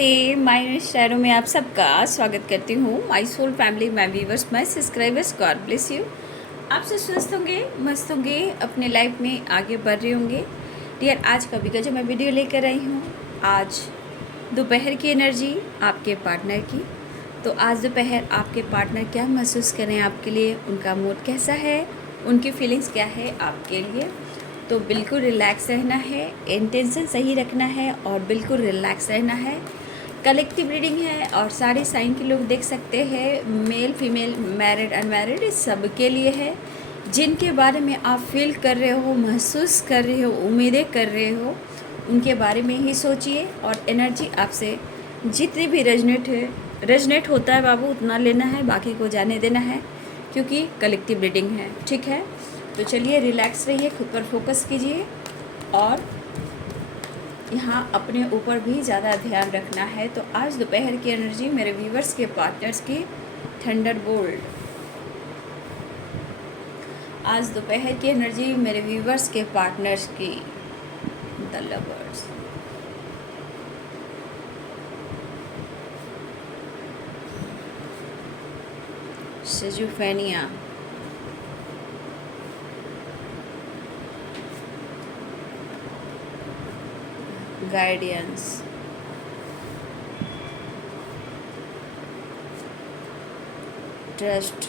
नमस्ते, माय शहरों में आप सबका स्वागत करती हूँ। My soul family, my viewers, my subscribers, God bless you. आप सब स्वस्थ होंगे, मस्त होंगे, अपने लाइफ में आगे बढ़ रहे होंगे। डियर, आज कभी का जो मैं वीडियो लेकर आई हूँ, आज दोपहर की एनर्जी आपके पार्टनर की। तो आज दोपहर आपके पार्टनर क्या महसूस कर रहे हैं आपके लिए, उनका मूड कैसा है, उनकी फीलिंग्स क्या है आपके लिए। तो बिल्कुल रिलैक्स रहना है, इंटेंशन सही रखना है और बिल्कुल रिलैक्स रहना है। कलेक्टिव रीडिंग है और सारे साइन के लोग देख सकते हैं, मेल फीमेल, मैरिड अनमैरिड, इस सब के लिए है। जिनके बारे में आप फील कर रहे हो, महसूस कर रहे हो, उम्मीदें कर रहे हो, उनके बारे में ही सोचिए। और एनर्जी आपसे जितनी भी रेजनेट होता है बाबू, उतना लेना है, बाकी को जाने देना है, क्योंकि कलेक्टिव रीडिंग है। ठीक है, तो चलिए रिलैक्स रहिए, खुद पर फोकस कीजिए और यहाँ अपने ऊपर भी ज़्यादा ध्यान रखना है। तो आज दोपहर की एनर्जी मेरे व्यूवर्स के पार्टनर्स की थंडरबोल्ट। आज दोपहर की एनर्जी मेरे व्यूवर्स के पार्टनर्स की the lovers. Schizophrenia, guidance, trust,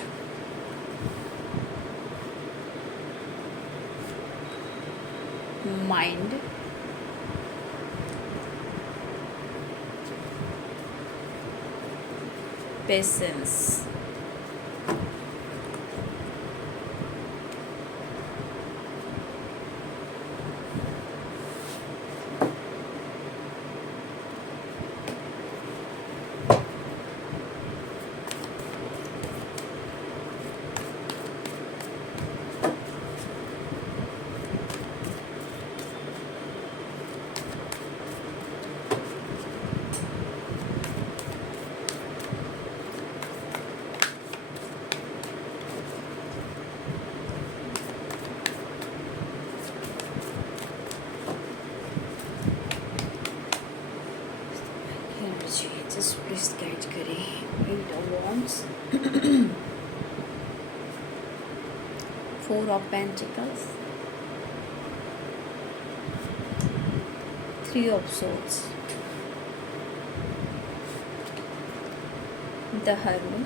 mind, patience, just please guide करें। Eight of wands, four of pentacles, three of swords, the hermit,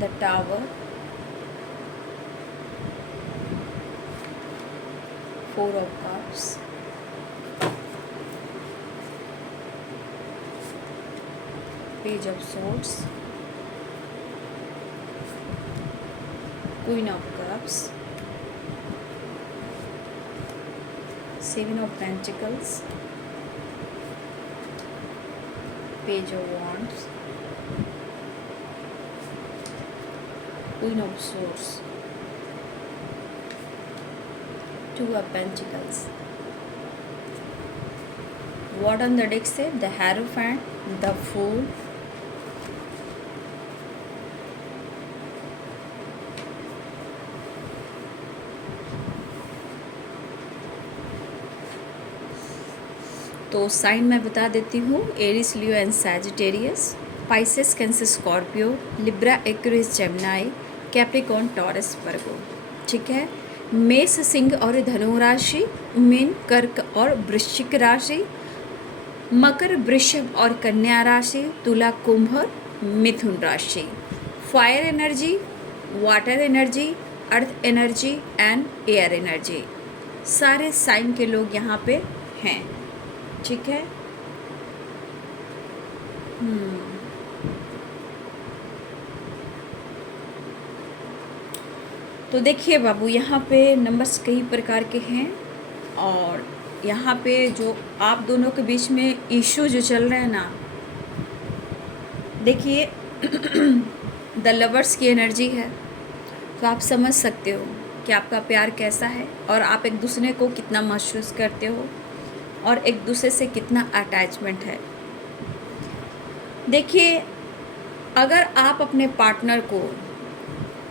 the tower, four of cups, page of swords, queen of cups, seven of pentacles, page of wands, queen of swords, two of pentacles. What on the deck say? The Hierophant, the Fool, तो sign मैं बता देती हूँ, Aries, Leo and Sagittarius, Pisces, Cancer, Scorpio, Libra, Aquarius, Gemini, Capricorn, Taurus, Virgo. ठीक है, मेष, सिंह और धनु राशि, मीन, कर्क और वृश्चिक राशि, मकर, वृषभ और कन्या राशि, तुला, कुंभ और मिथुन राशि। Fire energy, water energy, earth energy and air energy, सारे साइन के लोग यहाँ पे हैं। ठीक है, तो देखिए बाबू, यहाँ पे नंबर्स कई प्रकार के हैं और यहाँ पे जो आप दोनों के बीच में इशू जो चल रहा है ना, देखिए द लवर्स की एनर्जी है। तो आप समझ सकते हो कि आपका प्यार कैसा है और आप एक दूसरे को कितना महसूस करते हो और एक दूसरे से कितना अटैचमेंट है। देखिए, अगर आप अपने पार्टनर को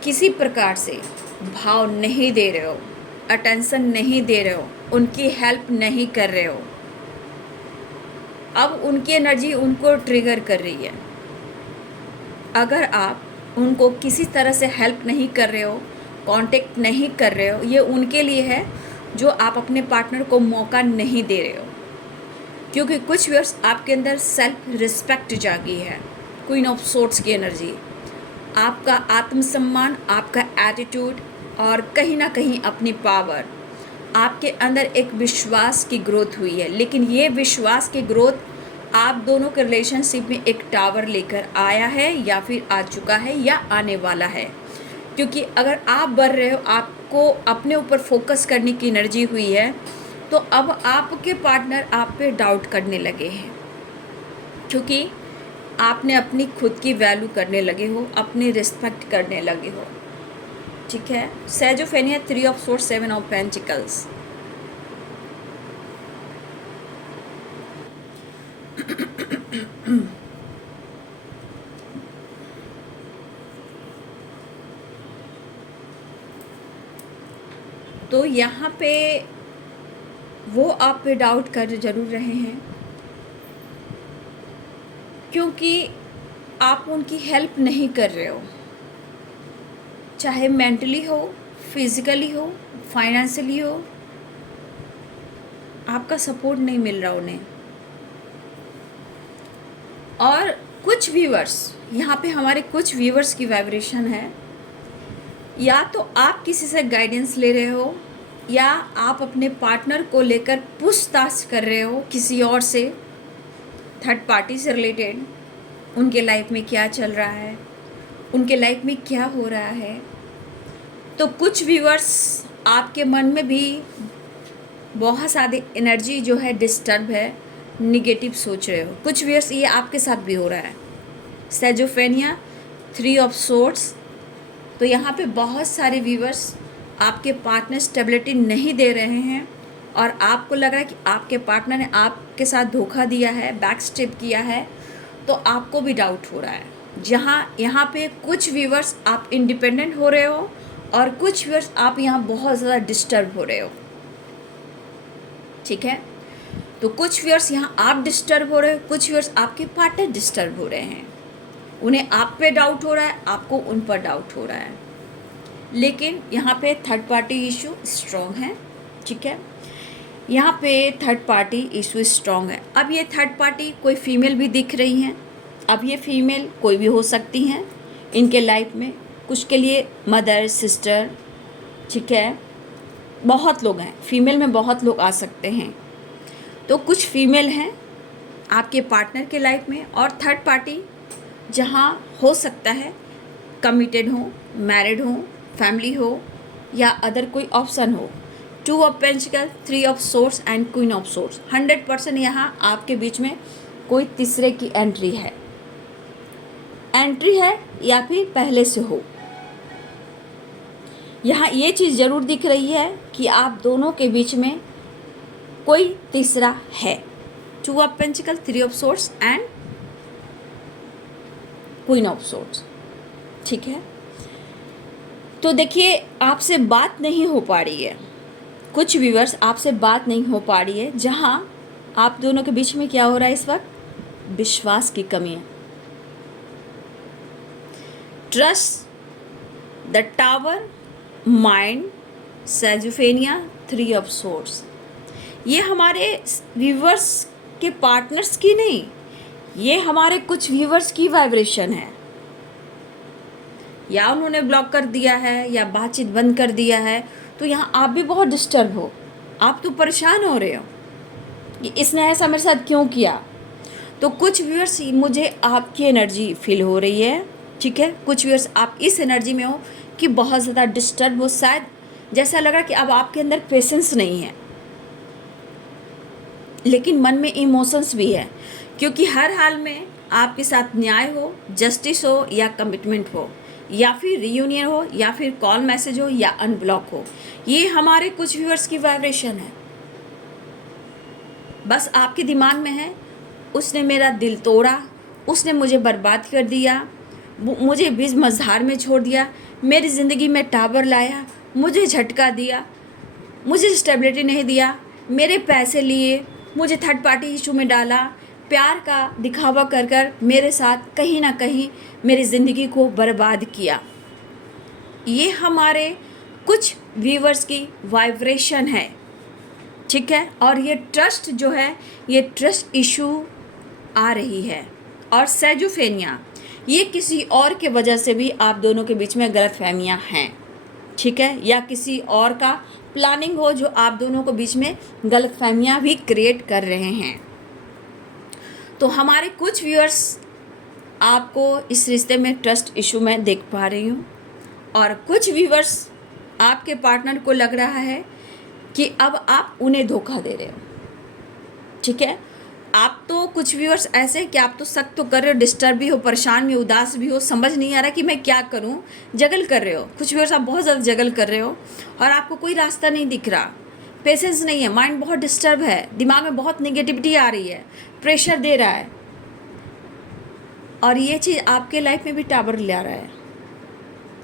किसी प्रकार से भाव नहीं दे रहे हो, अटेंशन नहीं दे रहे हो, उनकी हेल्प नहीं कर रहे हो, अब उनकी एनर्जी उनको ट्रिगर कर रही है। अगर आप उनको किसी तरह से हेल्प नहीं कर रहे हो, कांटेक्ट नहीं कर रहे हो, ये उनके लिए है जो आप अपने पार्टनर को मौका नहीं दे रहे हो। क्योंकि कुछ व्यूअर्स आपके अंदर सेल्फ रिस्पेक्ट जागी है, क्वीन ऑफ सोर्ड्स की एनर्जी, आपका आत्मसम्मान, आपका एटीट्यूड और कहीं ना कहीं अपनी पावर, आपके अंदर एक विश्वास की ग्रोथ हुई है। लेकिन ये विश्वास की ग्रोथ आप दोनों के रिलेशनशिप में एक टावर लेकर आया है या फिर आ चुका है या आने वाला है। क्योंकि अगर आप बढ़ रहे हो, आपको अपने ऊपर फोकस करने की एनर्जी हुई है, तो अब आपके पार्टनर आप पे डाउट करने लगे हैं। क्योंकि आपने अपनी खुद की वैल्यू करने लगे हो, अपनी रिस्पेक्ट करने लगे हो। ठीक है। सेजोफेनिया, 3 ऑफ सोर्ड्स, 7 ऑफ पेंटिकल्स। तो यहाँ पे वो आप पे डाउट कर जरूर रहे हैं, क्योंकि आप उनकी हेल्प नहीं कर रहे हो, चाहे मेंटली हो, फिजिकली हो, फाइनेंशियली हो, आपका सपोर्ट नहीं मिल रहा उन्हें। और कुछ व्यूअर्स, यहाँ पे हमारे कुछ व्यूअर्स की वाइब्रेशन है, या तो आप किसी से गाइडेंस ले रहे हो या आप अपने पार्टनर को लेकर पूछताछ कर रहे हो किसी और से, थर्ड पार्टी से रिलेटेड, उनके लाइफ में क्या चल रहा है, उनके लाइफ में क्या हो रहा है। तो कुछ व्यूअर्स आपके मन में भी बहुत सारी एनर्जी जो है डिस्टर्ब है, निगेटिव सोच रहे हो। कुछ व्यूअर्स ये आपके साथ भी हो रहा है। सेजोफेनिया, 3 ऑफ सोर्ड्स। तो यहाँ पे बहुत सारे व्यूअर्स आपके पार्टनर स्टेबिलिटी नहीं दे रहे हैं और आपको लग रहा है कि आपके पार्टनर ने आपके साथ धोखा दिया है, बैक स्टेप किया है, तो आपको भी डाउट हो रहा है। जहाँ यहाँ पे कुछ व्यूअर्स आप इंडिपेंडेंट हो रहे हो और कुछ व्यूअर्स आप यहाँ बहुत ज़्यादा डिस्टर्ब हो रहे हो। ठीक है। तो कुछ व्यूअर्स यहाँ आप डिस्टर्ब हो रहे हो, कुछ व्यूअर्स आपके पार्टनर डिस्टर्ब हो रहे हैं। उन्हें आप पे डाउट हो रहा है, आपको उन पर डाउट हो रहा है। लेकिन यहाँ पे थर्ड पार्टी इशू स्ट्रॉन्ग है। ठीक है। यहाँ पे थर्ड पार्टी इशू स्ट्रॉन्ग है। अब ये थर्ड पार्टी कोई फीमेल भी दिख रही हैं। अब ये फीमेल कोई भी हो सकती हैं इनके लाइफ में, कुछ के लिए मदर, सिस्टर। ठीक है। बहुत लोग हैं, फीमेल में बहुत लोग आ सकते हैं। तो कुछ फीमेल हैं आपके पार्टनर के लाइफ में, और थर्ड पार्टी जहाँ हो सकता है कमिटेड हो, मैरिड हो, फैमिली हो या अदर कोई ऑप्शन हो। 2 of pentacle, 3 of swords and queen of swords. 100% यहाँ आपके बीच में कोई तीसरे की एंट्री है या फिर पहले से हो। यहाँ ये चीज़ ज़रूर दिख रही है कि आप दोनों के बीच में कोई तीसरा है। 2 of pentacle, 3 of swords and queen of swords. ठीक है। तो देखिए, आपसे बात नहीं हो पा रही है, कुछ व्यूअर्स आपसे बात नहीं हो पा रही है, जहाँ आप दोनों के बीच में क्या हो रहा है इस वक्त, विश्वास की कमी है। Trust, the tower, mind, schizophrenia, 3 of swords. ये हमारे व्यूअर्स के पार्टनर्स की नहीं, ये हमारे कुछ व्यूअर्स की वाइब्रेशन है। या उन्होंने ब्लॉक कर दिया है या बातचीत बंद कर दिया है। तो यहाँ आप भी बहुत डिस्टर्ब हो, आप तो परेशान हो रहे हो कि इसने ऐसा मेरे साथ क्यों किया। तो कुछ व्यूअर्स मुझे आपकी एनर्जी फील हो रही है। ठीक है। कुछ व्यूअर्स आप इस एनर्जी में हो कि बहुत ज़्यादा डिस्टर्ब हो, शायद जैसा लगा कि अब आपके अंदर पेशेंस नहीं है, लेकिन मन में इमोशंस भी है। क्योंकि हर हाल में आपके साथ न्याय हो, जस्टिस हो या कमिटमेंट हो, या फिर रियूनियन हो, या फिर कॉल मैसेज हो, या अनब्लॉक हो, ये हमारे कुछ व्यूअर्स की वाइब्रेशन है। बस आपके दिमाग में है, उसने मेरा दिल तोड़ा, उसने मुझे बर्बाद कर दिया, मुझे बीच मझधार में छोड़ दिया, मेरी ज़िंदगी में टावर लाया, मुझे झटका दिया, मुझे स्टेबिलिटी नहीं दिया, मेरे पैसे लिए, मुझे थर्ड पार्टी इशू में डाला, प्यार का दिखावा कर कर मेरे साथ कहीं ना कहीं मेरी ज़िंदगी को बर्बाद किया। ये हमारे कुछ व्यूवर्स की वाइब्रेशन है, ठीक है। और ये ट्रस्ट जो है, ये ट्रस्ट इशू आ रही है। और सेजोफेनिया, ये किसी और के वजह से भी आप दोनों के बीच में गलतफहमियां हैं, ठीक है, या किसी और का प्लानिंग हो जो आप दोनों को बीच में गलतफहमियां भी क्रिएट कर रहे हैं। तो हमारे कुछ व्यूअर्स आपको इस रिश्ते में ट्रस्ट इशू में देख पा रही हूँ, और कुछ व्यूअर्स आपके पार्टनर को लग रहा है कि अब आप उन्हें धोखा दे रहे हो, ठीक है। आप तो कुछ व्यूअर्स ऐसे हैं कि आप तो शक तो कर रहे हो, डिस्टर्ब भी हो, परेशान भी, उदास भी हो, समझ नहीं आ रहा कि मैं क्या करूं, जगल कर रहे हो। कुछ व्यूअर्स आप बहुत ज़्यादा जगल कर रहे हो और आपको कोई रास्ता नहीं दिख रहा, पेशेंस नहीं है, माइंड बहुत डिस्टर्ब है, दिमाग में बहुत नेगेटिविटी आ रही है, प्रेशर दे रहा है, और ये चीज़ आपके लाइफ में भी टावर ला रहा है,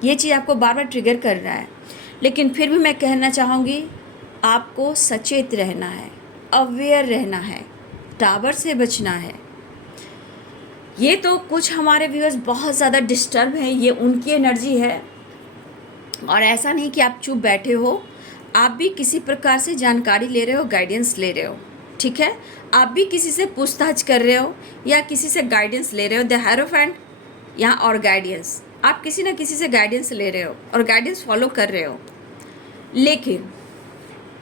ये चीज़ आपको बार बार ट्रिगर कर रहा है। लेकिन फिर भी मैं कहना चाहूँगी, आपको सचेत रहना है, अवेयर रहना है, टावर से बचना है। ये तो कुछ हमारे व्यूअर्स बहुत ज़्यादा डिस्टर्ब हैं, ये उनकी एनर्जी है, और ऐसा नहीं कि आप चुप बैठे हो, आप भी किसी प्रकार से जानकारी ले रहे हो, गाइडेंस ले रहे हो, ठीक है। आप भी किसी से पूछताछ कर रहे हो या किसी से गाइडेंस ले रहे हो। द हेरोफेंट यहाँ और गाइडेंस, आप किसी न किसी से गाइडेंस ले रहे हो और गाइडेंस फॉलो कर रहे हो। लेकिन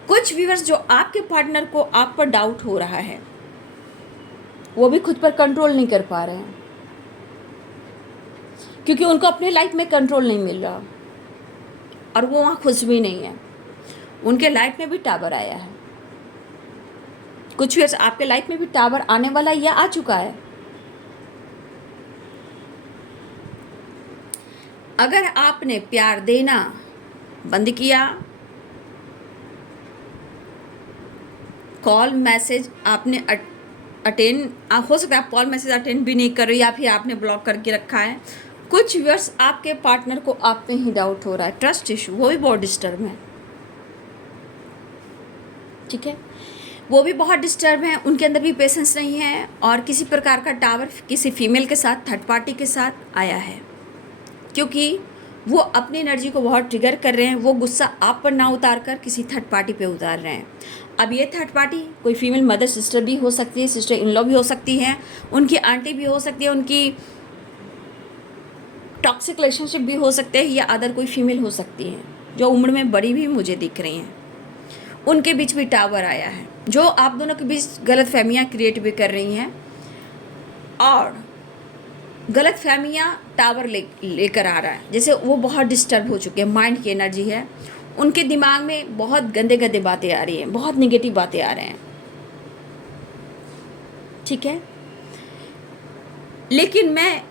कुछ व्यूअर्स जो आपके पार्टनर को आप पर डाउट हो रहा है, वो भी खुद पर कंट्रोल नहीं कर पा रहे हैं, क्योंकि उनको अपने लाइफ में कंट्रोल नहीं मिल रहा, और वो वहाँ खुश भी नहीं है। उनके लाइफ में भी टावर आया है, कुछ व्यूअर्स आपके लाइफ में भी टावर आने वाला या आ चुका है। अगर आपने प्यार देना बंद किया, कॉल मैसेज आपने अटेंड, हो सकता है आप कॉल मैसेज अटेंड भी नहीं कर रहे, या फिर आपने ब्लॉक करके रखा है। कुछ व्यूअर्स आपके पार्टनर को आप पे ही डाउट हो रहा है, ट्रस्ट इशू, वो भी बहुत डिस्टर्ब है, ठीक है, वो भी बहुत डिस्टर्ब हैं, उनके अंदर भी पेशेंस नहीं है, और किसी प्रकार का टावर किसी फीमेल के साथ, थर्ड पार्टी के साथ आया है, क्योंकि वो अपनी एनर्जी को बहुत ट्रिगर कर रहे हैं। वो गुस्सा आप पर ना उतार कर किसी थर्ड पार्टी पे उतार रहे हैं। अब ये थर्ड पार्टी कोई फीमेल मदर सिस्टर भी हो सकती है, सिस्टर इन लॉ भी हो सकती है, उनकी आंटी भी हो सकती है, उनकी टॉक्सिक रिलेशनशिप भी हो सकते हैं, या अदर कोई फीमेल हो सकती है जो उम्र में बड़ी भी मुझे दिख रही हैं। उनके बीच भी टावर आया है जो आप दोनों के बीच गलत फहमियाँ क्रिएट भी कर रही हैं, और गलत फहमियाँ टावर लेकर आ रहा है। जैसे वो बहुत डिस्टर्ब हो चुके हैं, माइंड की एनर्जी है, उनके दिमाग में बहुत गंदे गंदे बातें आ रही हैं, बहुत नेगेटिव बातें आ रहे हैं, ठीक है। लेकिन मैं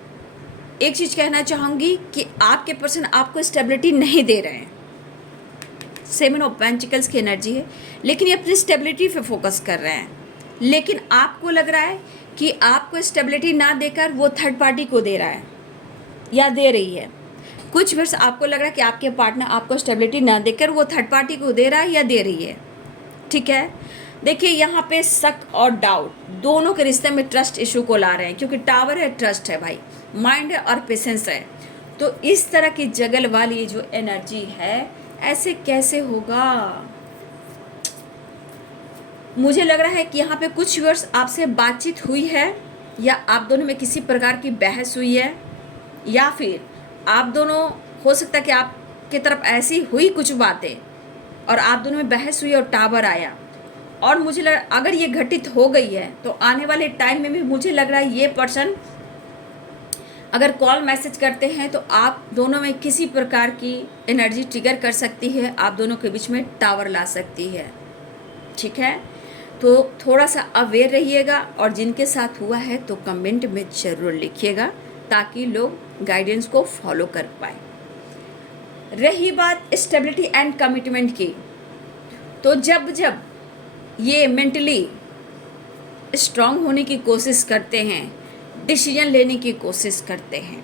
एक चीज़ कहना चाहूँगी कि आपके पर्सन आपको स्टेबिलिटी नहीं दे रहे हैं। सेवन ऑफ पेंटिकल्स की एनर्जी है, लेकिन ये अपनी स्टेबिलिटी पे फोकस कर रहे हैं। लेकिन आपको लग रहा है कि आपको स्टेबिलिटी ना देकर वो थर्ड पार्टी को दे रहा है या दे रही है। कुछ वर्ष आपको लग रहा है कि आपके पार्टनर आपको स्टेबिलिटी ना देकर वो थर्ड पार्टी को दे रहा है या दे रही है, ठीक है। देखिए यहाँ पे शक और डाउट दोनों के रिश्ते में ट्रस्ट इशू को ला रहे हैं, क्योंकि टावर है, ट्रस्ट है भाई, माइंड है और पेशेंस है। तो इस तरह की जगल वाली जो एनर्जी है, ऐसे कैसे होगा। मुझे लग रहा है कि यहाँ पे कुछ वर्ष आपसे बातचीत हुई है, या आप दोनों में किसी प्रकार की बहस हुई है, या फिर आप दोनों, हो सकता है कि आपकी तरफ ऐसी हुई कुछ बातें और आप दोनों में बहस हुई और टावर आया। और मुझे लग रहा अगर ये घटित हो गई है तो आने वाले टाइम में भी मुझे लग रहा है ये पर्सन अगर कॉल मैसेज करते हैं तो आप दोनों में किसी प्रकार की एनर्जी ट्रिगर कर सकती है, आप दोनों के बीच में टावर ला सकती है, ठीक है। तो थोड़ा सा अवेयर रहिएगा, और जिनके साथ हुआ है तो कमेंट में ज़रूर लिखिएगा, ताकि लोग गाइडेंस को फॉलो कर पाए। रही बात स्टेबिलिटी एंड कमिटमेंट की, तो जब जब ये मेंटली स्ट्रांग होने की कोशिश करते हैं, डिसीजन लेने की कोशिश करते हैं,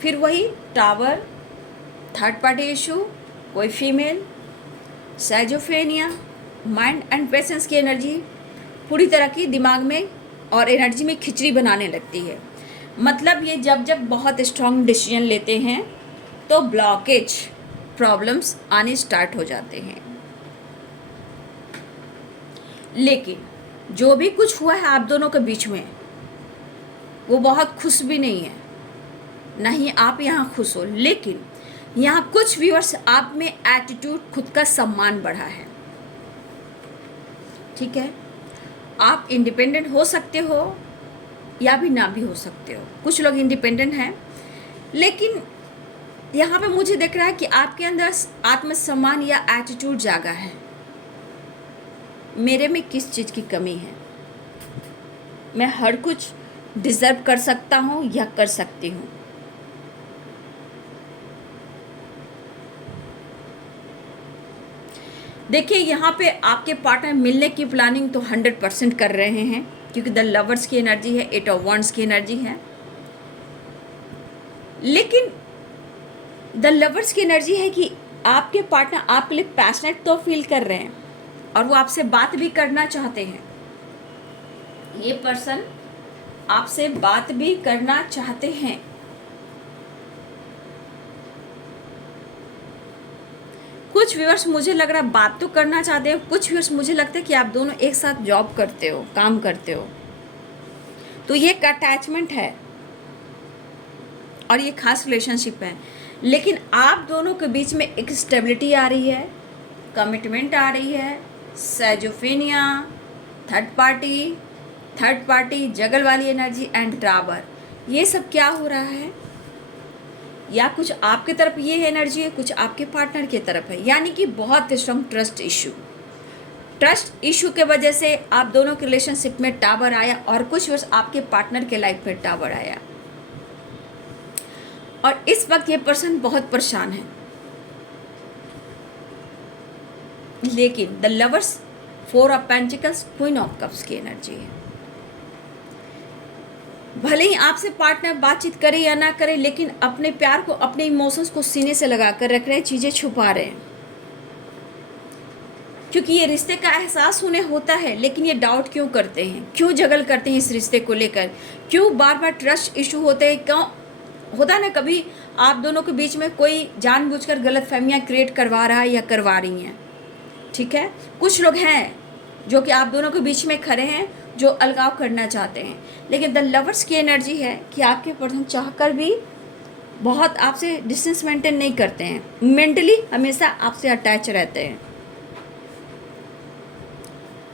फिर वही टावर, थर्ड पार्टी इशू, कोई फीमेल, साइजोफेनिया, माइंड एंड पेशेंस की एनर्जी, पूरी तरह की दिमाग में और एनर्जी में खिचड़ी बनाने लगती है। मतलब ये जब जब बहुत स्ट्रांग डिसीजन लेते हैं तो ब्लॉकेज प्रॉब्लम्स आने स्टार्ट हो जाते हैं। लेकिन जो भी कुछ हुआ है आप दोनों के बीच में वो बहुत खुश भी नहीं है, ना ही आप यहाँ खुश हो। लेकिन यहाँ कुछ व्यूअर्स आप में एटीट्यूड, खुद का सम्मान बढ़ा है। ठीक है, आप इंडिपेंडेंट हो सकते हो या भी ना भी हो सकते हो। कुछ लोग इंडिपेंडेंट हैं, लेकिन यहाँ पे मुझे दिख रहा है कि आपके अंदर आत्मसम्मान या एटीट्यूड जागा है। मेरे में किस चीज़ की कमी है, मैं हर कुछ डिजर्व कर सकता हूँ या कर सकती हूँ। देखिए यहाँ पे आपके पार्टनर मिलने की प्लानिंग तो 100% कर रहे हैं, क्योंकि द लवर्स की एनर्जी है, 8 ऑफ वांड्स की एनर्जी है। लेकिन द लवर्स की एनर्जी है कि आपके पार्टनर आपके लिए पैशनेट तो फील कर रहे हैं और वो आपसे बात भी करना चाहते हैं। ये पर्सन आपसे बात भी करना चाहते हैं। कुछ व्यूअर्स मुझे लग रहा है बात तो करना चाहते हैं, कुछ व्यूअर्स मुझे लगता है कि आप दोनों एक साथ जॉब करते हो, काम करते हो, तो ये एक अटैचमेंट है और ये खास रिलेशनशिप है। लेकिन आप दोनों के बीच में एक स्टेबिलिटी आ रही है, कमिटमेंट आ रही है, सैजोफेनिया, थर्ड पार्टी, जगल वाली एनर्जी एंड टावर, ये सब क्या हो रहा है? या कुछ आपके तरफ ये एनर्जी है, कुछ आपके पार्टनर की तरफ है। यानी कि बहुत स्ट्रॉन्ग ट्रस्ट इशू के वजह से आप दोनों के रिलेशनशिप में टावर आया और कुछ वर्ष आपके पार्टनर के लाइफ में टावर आया। और इस वक्त ये पर्सन बहुत परेशान है। लेकिन the lovers, 4 of pentacles, queen of cups की एनर्जी है। भले ही आपसे पार्टनर बातचीत करे या ना करे, लेकिन अपने प्यार को, अपने इमोशंस को सीने से लगा कर रख रहे हैं, चीज़ें छुपा रहे हैं। क्योंकि ये रिश्ते का एहसास उन्हें होता है, लेकिन ये डाउट क्यों करते हैं, क्यों जगल करते हैं इस रिश्ते को लेकर, क्यों बार बार ट्रस्ट इशू होते हैं, क्यों होता है ना कभी आप दोनों के बीच में कोई जानबूझकर गलतफहमियां क्रिएट करवा रहा है या करवा रही हैं। ठीक है, कुछ लोग हैं जो कि आप दोनों के बीच में खड़े हैं, जो अलगाव करना चाहते हैं। लेकिन द लवर्स की एनर्जी है कि आपके पर्सन चाहकर भी बहुत आपसे डिस्टेंस मेंटेन नहीं करते हैं, मेंटली हमेशा आपसे अटैच रहते हैं।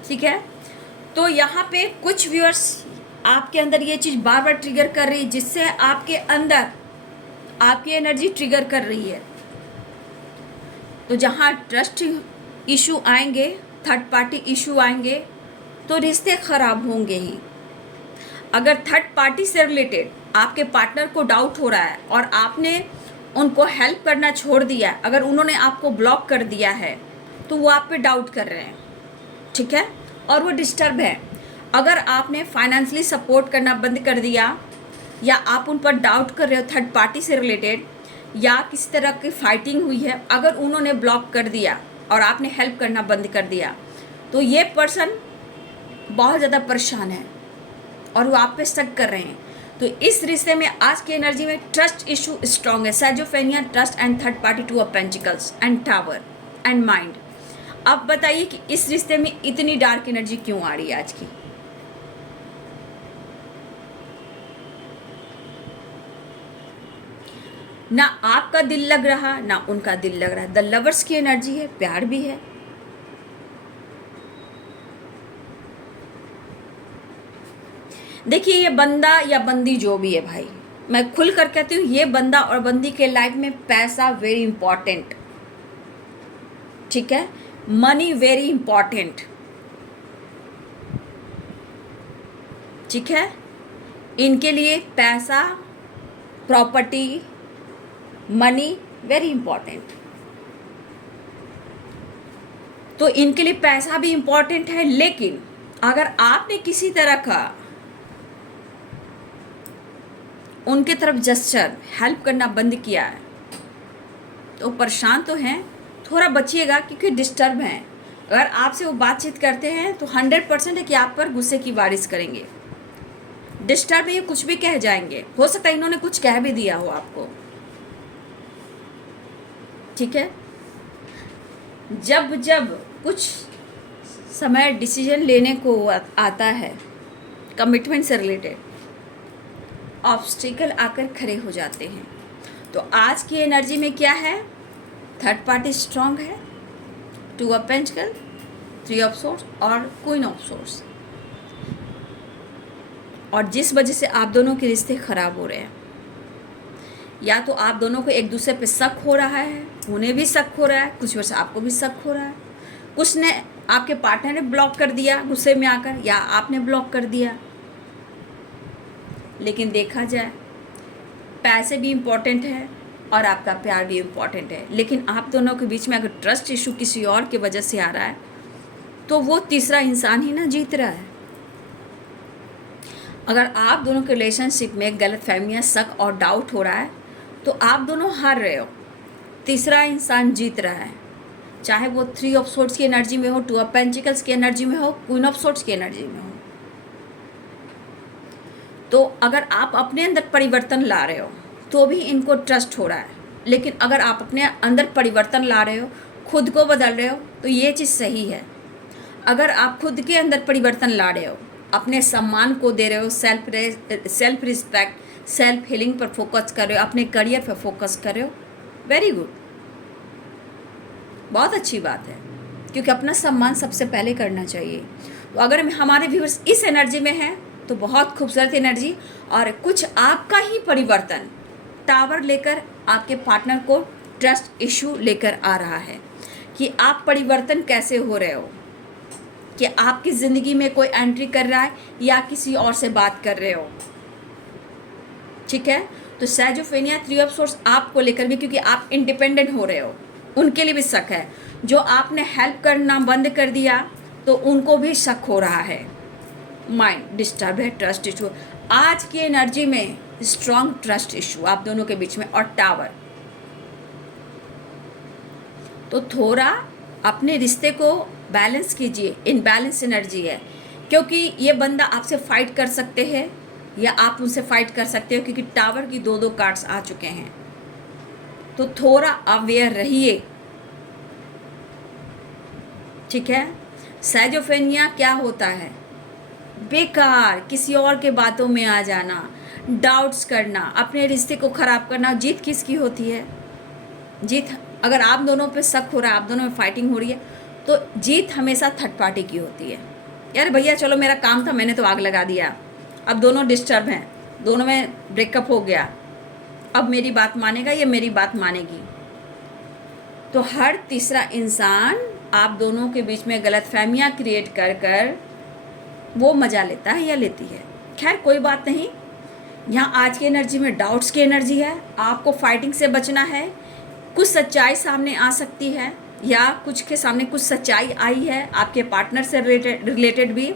ठीक है, तो यहाँ पे कुछ व्यूअर्स आपके अंदर ये चीज़ बार बार ट्रिगर कर रही है, जिससे आपके अंदर आपकी एनर्जी ट्रिगर कर रही है। तो जहाँ ट्रस्ट इशू आएंगे, थर्ड पार्टी इशू आएंगे, तो रिश्ते खराब होंगे ही। अगर थर्ड पार्टी से रिलेटेड आपके पार्टनर को डाउट हो रहा है और आपने उनको हेल्प करना छोड़ दिया, अगर उन्होंने आपको ब्लॉक कर दिया है, तो वो आप पे डाउट कर रहे हैं। ठीक है, और वो डिस्टर्ब है। अगर आपने फाइनेंशियली सपोर्ट करना बंद कर दिया, या आप उन पर डाउट कर रहे हो थर्ड पार्टी से रिलेटेड, या किसी तरह की फाइटिंग हुई है, अगर उन्होंने ब्लॉक कर दिया और आपने हेल्प करना बंद कर दिया, तो ये पर्सन बहुत ज़्यादा परेशान है और वो आप पे शक कर रहे हैं। तो इस रिश्ते में आज की एनर्जी में ट्रस्ट इशू स्ट्रॉन्ग है। Schizophrenia, trust and third party, 2 of pentacles and tower and mind. अब बताइए कि इस रिश्ते में इतनी डार्क एनर्जी क्यों आ रही है आज की? ना आपका दिल लग रहा, ना उनका दिल लग रहा। द लवर्स की एनर्जी है, प्यार भी है। देखिए, ये बंदा या बंदी जो भी है भाई, मैं खुल कर कहती हूँ, ये बंदा और बंदी के लाइफ में पैसा वेरी इंपॉर्टेंट। ठीक है, मनी वेरी इंपॉर्टेंट। ठीक है, इनके लिए पैसा, प्रॉपर्टी, मनी वेरी इंपॉर्टेंट। तो इनके लिए पैसा भी इंपॉर्टेंट है। लेकिन अगर आपने किसी तरह का उनके तरफ जेस्चर, हेल्प करना बंद किया है, तो परेशान तो हैं, थोड़ा बचिएगा क्योंकि डिस्टर्ब हैं। अगर आपसे वो बातचीत करते हैं तो 100% है कि आप पर गुस्से की बारिश करेंगे, डिस्टर्ब में ये कुछ भी कह जाएंगे। हो सकता है इन्होंने कुछ कह भी दिया हो आपको, ठीक है। जब जब कुछ समय डिसीजन लेने को आता है कमिटमेंट से रिलेटेड, ऑब्स्टिकल आकर खड़े हो जाते हैं। तो आज की एनर्जी में क्या है, थर्ड पार्टी स्ट्रांग है, 2 ऑफ पेंटिकल, 3 ऑफ सोर्स और क्वीन ऑफ सोर्स। और जिस वजह से आप दोनों के रिश्ते खराब हो रहे हैं, या तो आप दोनों को एक दूसरे पे शक हो रहा है, उन्हें भी शक हो रहा है, कुछ वर्ष आपको भी शक हो रहा है, कुछ ने आपके पार्टनर ने ब्लॉक कर दिया गुस्से में आकर, या आपने ब्लॉक कर दिया। लेकिन देखा जाए पैसे भी इम्पोर्टेंट है और आपका प्यार भी इम्पोर्टेंट है, लेकिन आप दोनों के बीच में अगर ट्रस्ट इशू किसी और की वजह से आ रहा है तो वो तीसरा इंसान ही ना जीत रहा है। अगर आप दोनों के रिलेशनशिप में गलतफहमियां, शक और डाउट हो रहा है तो आप दोनों हार रहे हो, तीसरा इंसान जीत रहा है। चाहे वो 3 ऑफ सोर्ट्स की एनर्जी में हो, 2 ऑफ पेंटिकल्स की एनर्जी में हो, क्वीन ऑफ सोर्ट्स की एनर्जी में हो। तो अगर आप अपने अंदर परिवर्तन ला रहे हो तो भी इनको ट्रस्ट हो रहा है, लेकिन अगर आप अपने अंदर परिवर्तन ला रहे हो, खुद को बदल रहे हो, तो ये चीज़ सही है। अगर आप खुद के अंदर परिवर्तन ला रहे हो, अपने सम्मान को दे रहे हो, सेल्फ रिस्पेक्ट, सेल्फ हीलिंग पर फोकस कर रहे हो, अपने करियर पर फोकस कर रहे हो, वेरी गुड, बहुत अच्छी बात है, क्योंकि अपना सम्मान सबसे पहले करना चाहिए। तो अगर हमारे व्यूअर्स इस एनर्जी में हैं तो बहुत खूबसूरत एनर्जी, और कुछ आपका ही परिवर्तन टावर लेकर आपके पार्टनर को ट्रस्ट इशू लेकर आ रहा है कि आप परिवर्तन कैसे हो रहे हो, कि आपकी ज़िंदगी में कोई एंट्री कर रहा है या किसी और से बात कर रहे हो, ठीक है। तो सैजोफेनिया 3 ऑफ सोर्स आपको लेकर भी, क्योंकि आप इंडिपेंडेंट हो रहे हो, उनके लिए भी शक है। जो आपने हेल्प करना बंद कर दिया तो उनको भी शक हो रहा है, माइंड डिस्टर्ब है, ट्रस्ट इशू। आज की एनर्जी में स्ट्रॉन्ग ट्रस्ट इशू आप दोनों के बीच में, और टावर। तो थोड़ा अपने रिश्ते को बैलेंस कीजिए, इनबैलेंस एनर्जी है, क्योंकि ये बंदा आपसे फाइट कर सकते हैं या आप उनसे फाइट कर सकते हो, क्योंकि टावर की 2 कार्ड्स आ चुके हैं। तो थोड़ा अवेयर रहिए, ठीक है। सैजोफेनिया क्या होता है, बेकार किसी और के बातों में आ जाना, डाउट्स करना, अपने रिश्ते को ख़राब करना। जीत किसकी होती है, जीत अगर आप दोनों पे शक हो रहा है, आप दोनों में फाइटिंग हो रही है, तो जीत हमेशा थर्ड पार्टी की होती है। यार भैया चलो मेरा काम था, मैंने तो आग लगा दिया, अब दोनों डिस्टर्ब हैं, दोनों में ब्रेकअप हो गया, अब मेरी बात मानेगा या मेरी बात मानेगी। तो हर तीसरा इंसान आप दोनों के बीच में गलतफहमियां क्रिएट कर कर वो मज़ा लेता है या लेती है। खैर कोई बात नहीं, यहाँ आज की एनर्जी में डाउट्स की एनर्जी है, आपको फाइटिंग से बचना है। कुछ सच्चाई सामने आ सकती है, या कुछ के सामने कुछ सच्चाई आई है, आपके पार्टनर से रिलेटेड भी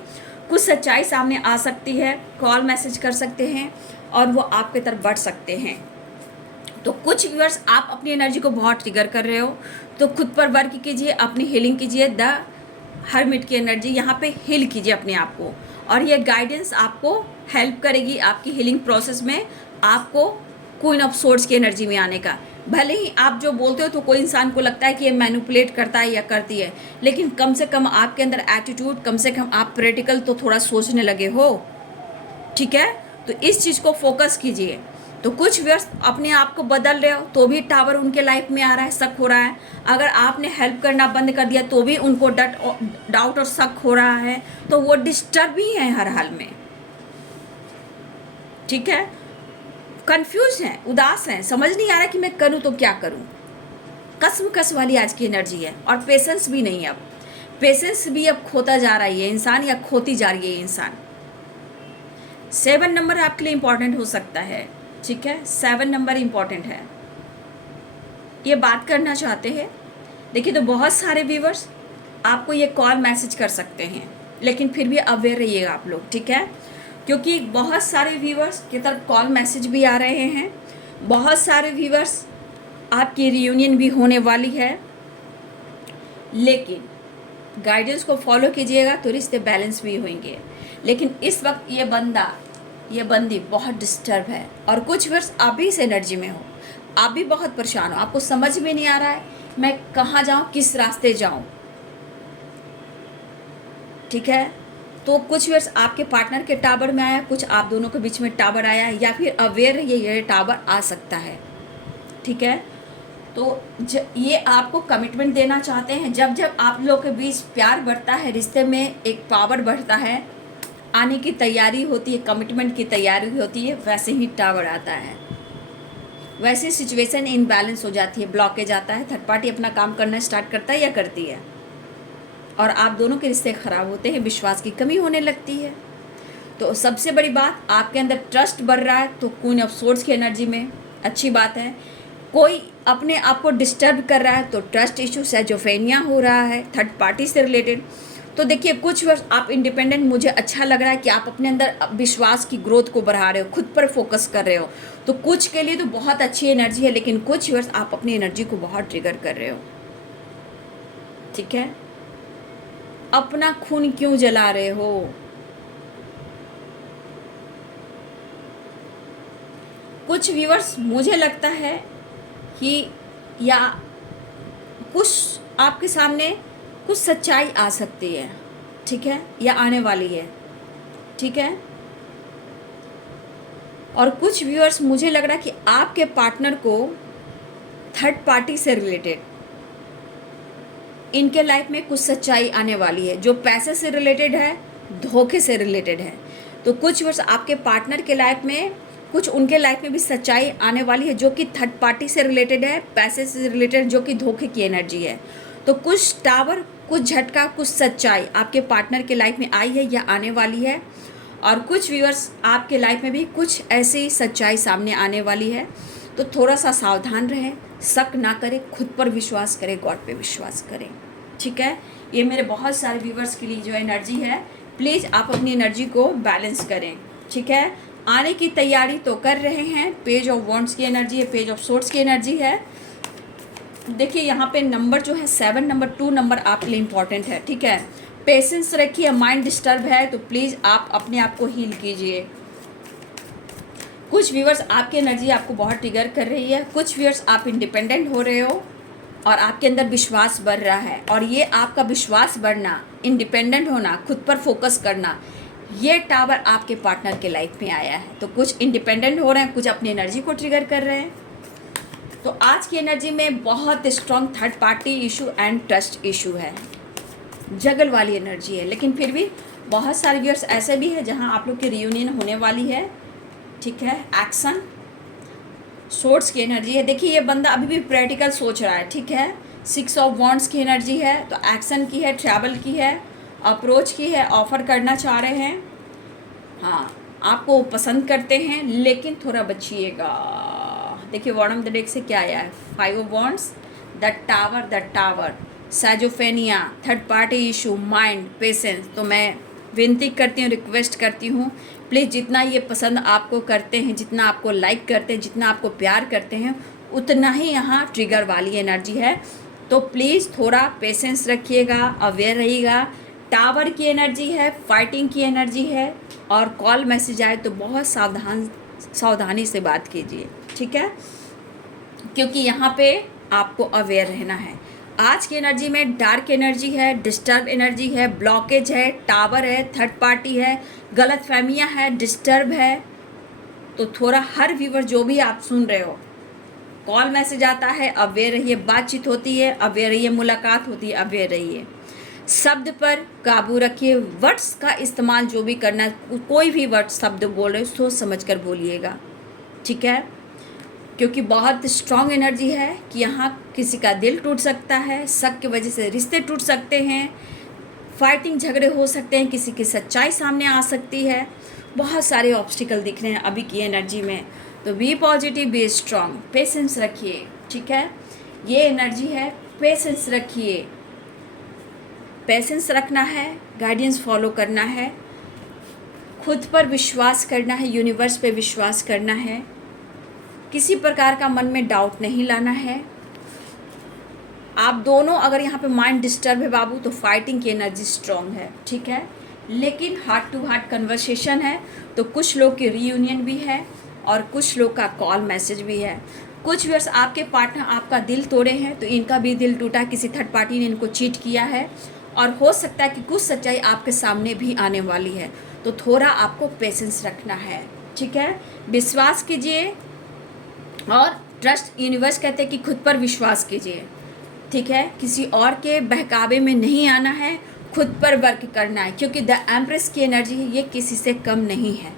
कुछ सच्चाई सामने आ सकती है। कॉल मैसेज कर सकते हैं और वो आपके तरफ बढ़ सकते हैं। तो कुछ व्यूअर्स आप अपनी एनर्जी को बहुत ट्रिगर कर रहे हो, तो खुद पर वर्क कीजिए, अपनी हीलिंग कीजिए। द हर्मिट की एनर्जी, यहाँ पे हील कीजिए अपने आप को, और ये गाइडेंस आपको हेल्प करेगी आपकी हीलिंग प्रोसेस में, आपको क्वीन ऑफ सोर्ड्स की एनर्जी में आने का। भले ही आप जो बोलते हो तो कोई इंसान को लगता है कि ये मैनिपुलेट करता है या करती है, लेकिन कम से कम आपके अंदर एटीट्यूड, कम से कम आप प्रैक्टिकल तो थोड़ा सोचने लगे हो, ठीक है। तो इस चीज़ को फोकस कीजिए। तो कुछ व्यर्थ अपने आप को बदल रहे हो तो भी टावर उनके लाइफ में आ रहा है, शक हो रहा है। अगर आपने हेल्प करना बंद कर दिया तो भी उनको डाउट और शक हो रहा है, तो वो डिस्टर्ब ही है हर हाल में, ठीक है। कंफ्यूज हैं, उदास हैं, समझ नहीं आ रहा कि मैं करूं तो क्या करूं। कसमकस वाली आज की एनर्जी है, और पेशेंस भी नहीं है। अब पेशेंस भी अब खोता जा रहा है इंसान, या खोती जा रही है इंसान। 7 नंबर आपके लिए इंपॉर्टेंट हो सकता है, ठीक है। 7 नंबर इंपॉर्टेंट है, ये बात करना चाहते हैं। देखिए तो बहुत सारे व्यूवर्स आपको ये कॉल मैसेज कर सकते हैं, लेकिन फिर भी अवेयर रहिएगा आप लोग, ठीक है, क्योंकि बहुत सारे व्यूवर्स की तरफ कॉल मैसेज भी आ रहे हैं। बहुत सारे व्यूवर्स आपकी रियूनियन भी होने वाली है, लेकिन गाइडेंस को फॉलो कीजिएगा तो रिश्ते बैलेंस भी होंगे। लेकिन इस वक्त ये बंदी बहुत डिस्टर्ब है और कुछ वर्ष आप भी इस एनर्जी में हो, आप भी बहुत परेशान हो, आपको समझ में नहीं आ रहा है मैं कहाँ जाऊँ, किस रास्ते जाऊँ। ठीक है, तो कुछ वर्ष आपके पार्टनर के टावर में आया, कुछ आप दोनों के बीच में टावर आया, या फिर अवेयर ये टावर आ सकता है। ठीक है, तो ये आपको कमिटमेंट देना चाहते हैं। जब जब आप लोगों के बीच प्यार बढ़ता है, रिश्ते में एक पावर बढ़ता है, आने की तैयारी होती है, कमिटमेंट की तैयारी होती है, वैसे ही टावर आता है, वैसे सिचुएशन इनबैलेंस हो जाती है, ब्लॉकेज आता है, थर्ड पार्टी अपना काम करना स्टार्ट करता है या करती है, और आप दोनों के रिश्ते ख़राब होते हैं, विश्वास की कमी होने लगती है। तो सबसे बड़ी बात, आपके अंदर ट्रस्ट बढ़ रहा है, तो क्वीन ऑफ सोर्ड्स की एनर्जी में अच्छी बात है। कोई अपने आप को डिस्टर्ब कर रहा है तो ट्रस्ट इशू, सेजोफेनिया हो रहा है थर्ड पार्टी से रिलेटेड। तो देखिए, कुछ वर्ष आप इंडिपेंडेंट, मुझे अच्छा लग रहा है कि आप अपने अंदर विश्वास की ग्रोथ को बढ़ा रहे हो, खुद पर फोकस कर रहे हो, तो कुछ के लिए तो बहुत अच्छी एनर्जी है। लेकिन कुछ वर्ष आप अपनी एनर्जी को बहुत ट्रिगर कर रहे हो। ठीक है, अपना खून क्यों जला रहे हो? कुछ व्यूअर्स, मुझे लगता है कि या कुछ आपके सामने कुछ सच्चाई आ सकती है। ठीक है, या आने वाली है। ठीक है, और कुछ व्यूअर्स, मुझे लग रहा है कि आपके पार्टनर को थर्ड पार्टी से रिलेटेड इनके लाइफ में कुछ सच्चाई आने वाली है, जो पैसे से रिलेटेड है, धोखे से रिलेटेड है। तो कुछ वर्ष आपके पार्टनर के लाइफ में, कुछ उनके लाइफ में भी सच्चाई आने वाली है, जो कि थर्ड पार्टी से रिलेटेड है, पैसे से रिलेटेड, जो कि धोखे की एनर्जी है। तो कुछ टावर, कुछ झटका, कुछ सच्चाई आपके पार्टनर के लाइफ में आई है या आने वाली है। और कुछ व्यूअर्स, आपके लाइफ में भी कुछ ऐसी सच्चाई सामने आने वाली है। तो थोड़ा सा सावधान रहें, शक ना करें, खुद पर विश्वास करें, गॉड पे विश्वास करें। ठीक है, ये मेरे बहुत सारे व्यूअर्स के लिए जो एनर्जी है, प्लीज़ आप अपनी एनर्जी को बैलेंस करें। ठीक है, आने की तैयारी तो कर रहे हैं। पेज ऑफ वॉन्ड्स की एनर्जी है, पेज ऑफ सोर्ड्स की एनर्जी है। देखिए, यहाँ पे नंबर जो है 7 नंबर, 2 नंबर आपके लिए इम्पॉर्टेंट है। ठीक है, पेशेंस रखिए। माइंड डिस्टर्ब है तो प्लीज़ आप अपने आप को हील कीजिए। कुछ व्यूअर्स, आपकी एनर्जी आपको बहुत ट्रिगर कर रही है। कुछ व्यूअर्स, आप इंडिपेंडेंट हो रहे हो और आपके अंदर विश्वास बढ़ रहा है। और ये आपका विश्वास बढ़ना, इंडिपेंडेंट होना, खुद पर फोकस करना, ये टावर आपके पार्टनर के लाइफ में आया है। तो कुछ इंडिपेंडेंट हो रहे हैं, कुछ अपनी एनर्जी को ट्रिगर कर रहे हैं। तो आज की एनर्जी में बहुत strong third party issue and trust issue है, जगल वाली एनर्जी है। लेकिन फिर भी बहुत सारे व्यूअर्स ऐसे भी हैं जहां आप लोग की रियूनियन होने वाली है। ठीक है, एक्शन सोर्ड्स की एनर्जी है। देखिए, ये बंदा अभी भी प्रैक्टिकल सोच रहा है। ठीक है, 6 ऑफ वॉन्ड्स की एनर्जी है, तो एक्शन की है, ट्रैवल की है, अप्रोच की है, ऑफर करना चाह रहे हैं। हाँ, आपको पसंद करते हैं, लेकिन थोड़ा बचिएगा। देखिए, बॉटम ऑफ द डेक से क्या आया है, 5 of wands, the tower, schizophrenia, third party issue, mind, patience. तो मैं विनती करती हूँ, रिक्वेस्ट करती हूँ, प्लीज़ जितना ये पसंद आपको करते हैं, जितना आपको लाइक करते हैं, जितना आपको प्यार करते हैं, उतना ही यहाँ ट्रिगर वाली एनर्जी है। तो प्लीज़ थोड़ा पेशेंस रखिएगा, अवेयर रहिएगा। टावर की एनर्जी है, फाइटिंग की एनर्जी है, और कॉल मैसेज आए तो बहुत सावधानी से बात कीजिए। ठीक है, क्योंकि यहाँ पे आपको अवेयर रहना है। आज की एनर्जी में डार्क एनर्जी है, डिस्टर्ब एनर्जी है, ब्लॉकेज है, टावर है, थर्ड पार्टी है, गलत फहमियाँ है, डिस्टर्ब है। तो थोड़ा हर व्यूवर जो भी आप सुन रहे हो, कॉल मैसेज आता है, अवेयर रहिए, बातचीत होती है, अवेयर रहिए, मुलाकात होती है, अवेयर रहिए। शब्द पर काबू रखिए। वर्ड्स का इस्तेमाल जो भी करना है, कोई भी वर्ड शब्द बोल रहे हो सोच समझ कर बोलिएगा। ठीक है, क्योंकि बहुत स्ट्रॉन्ग एनर्जी है कि यहाँ किसी का दिल टूट सकता है, शक की वजह से रिश्ते टूट सकते हैं, फाइटिंग झगड़े हो सकते हैं, किसी की सच्चाई सामने आ सकती है। बहुत सारे ऑब्स्टिकल दिख रहे हैं अभी की एनर्जी में। तो be positive, be strong, patience रखिए। ठीक है, ये एनर्जी है, पेशेंस रखिए। पेशेंस रखना है, गाइडेंस फॉलो करना है, खुद पर विश्वास करना है, यूनिवर्स पे विश्वास करना है, किसी प्रकार का मन में डाउट नहीं लाना है। आप दोनों अगर यहाँ पे माइंड डिस्टर्ब है बाबू तो फाइटिंग की एनर्जी स्ट्रांग है, ठीक है। लेकिन हार्ट टू हार्ट कन्वर्सेशन है, तो कुछ लोग की रीयूनियन भी है और कुछ लोग का कॉल मैसेज भी है। कुछ व्यूअर्स आपके पार्टनर आपका दिल तोड़े हैं, तो इनका भी दिल टूटा, किसी थर्ड पार्टी ने इनको चीट किया है और हो सकता है कि कुछ सच्चाई आपके सामने भी आने वाली है, तो थोड़ा आपको पेशेंस रखना है, ठीक है। विश्वास कीजिए और ट्रस्ट, यूनिवर्स कहते हैं कि खुद पर विश्वास कीजिए, ठीक है। किसी और के बहकावे में नहीं आना है, खुद पर वर्क करना है, क्योंकि द एम्प्रेस की एनर्जी है, ये किसी से कम नहीं है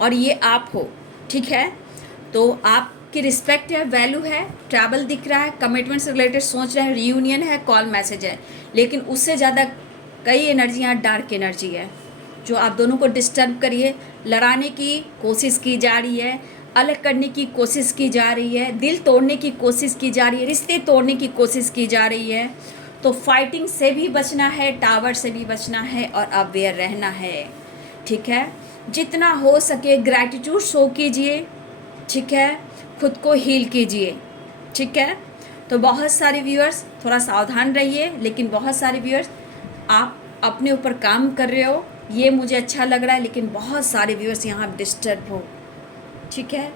और ये आप हो, ठीक है। तो आपकी रिस्पेक्ट है, वैल्यू है, ट्रैवल दिख रहा है, कमिटमेंट से रिलेटेड सोच रहे हैं, रियूनियन है, कॉल मैसेज है, लेकिन उससे ज़्यादा कई एनर्जियाँ डार्क एनर्जी है जो आप दोनों को डिस्टर्ब करिए, लड़ाने की कोशिश की जा रही है, अलग करने की कोशिश की जा रही है, दिल तोड़ने की कोशिश की जा रही है, रिश्ते तोड़ने की कोशिश की जा रही है। तो फाइटिंग से भी बचना है, टावर से भी बचना है और अवेयर रहना है, ठीक है। जितना हो सके ग्रैटिट्यूड शो कीजिए, ठीक है, खुद को हील कीजिए, ठीक है। तो बहुत सारे व्यूअर्स थोड़ा सावधान रहिए, लेकिन बहुत सारे व्यूअर्स आप अपने ऊपर काम कर रहे हो, ये मुझे अच्छा लग रहा है, लेकिन बहुत सारे व्यूअर्स यहाँ डिस्टर्ब हो, ठीक है।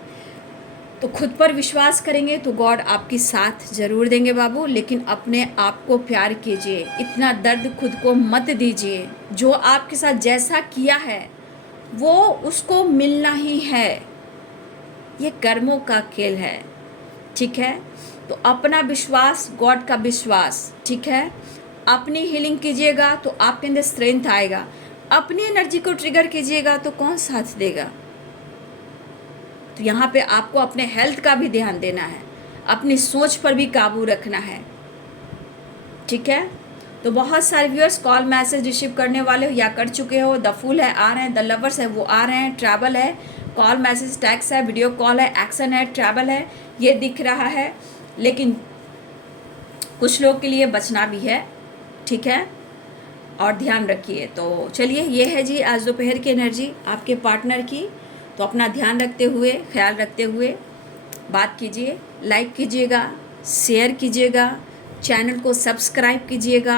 तो खुद पर विश्वास करेंगे तो गॉड आपकी साथ ज़रूर देंगे बाबू, लेकिन अपने आप को प्यार कीजिए, इतना दर्द खुद को मत दीजिए। जो आपके साथ जैसा किया है वो उसको मिलना ही है, ये कर्मों का खेल है, ठीक है। तो अपना विश्वास, गॉड का विश्वास, ठीक है। अपनी हीलिंग कीजिएगा तो आपके अंदर स्ट्रेंथ आएगा, अपनी एनर्जी को ट्रिगर कीजिएगा तो कौन साथ देगा। तो यहाँ पे आपको अपने हेल्थ का भी ध्यान देना है, अपनी सोच पर भी काबू रखना है, ठीक है। तो बहुत सारे व्यूअर्स कॉल मैसेज रिसीव करने वाले हो या कर चुके हो, द फूल है आ रहे हैं, द लवर्स है वो आ रहे हैं, ट्रैवल है, कॉल मैसेज टैक्स है, वीडियो कॉल है, एक्शन है, ट्रैवल है, ये दिख रहा है। लेकिन कुछ लोग के लिए बचना भी है, ठीक है, और ध्यान रखिए। तो चलिए, ये है जी आज दोपहर की एनर्जी आपके पार्टनर की। तो अपना ध्यान रखते हुए, ख्याल रखते हुए बात कीजिए, लाइक कीजिएगा, शेयर कीजिएगा, चैनल को सब्सक्राइब कीजिएगा,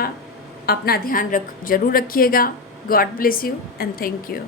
अपना ध्यान जरूर रखिएगा। God bless you and thank you.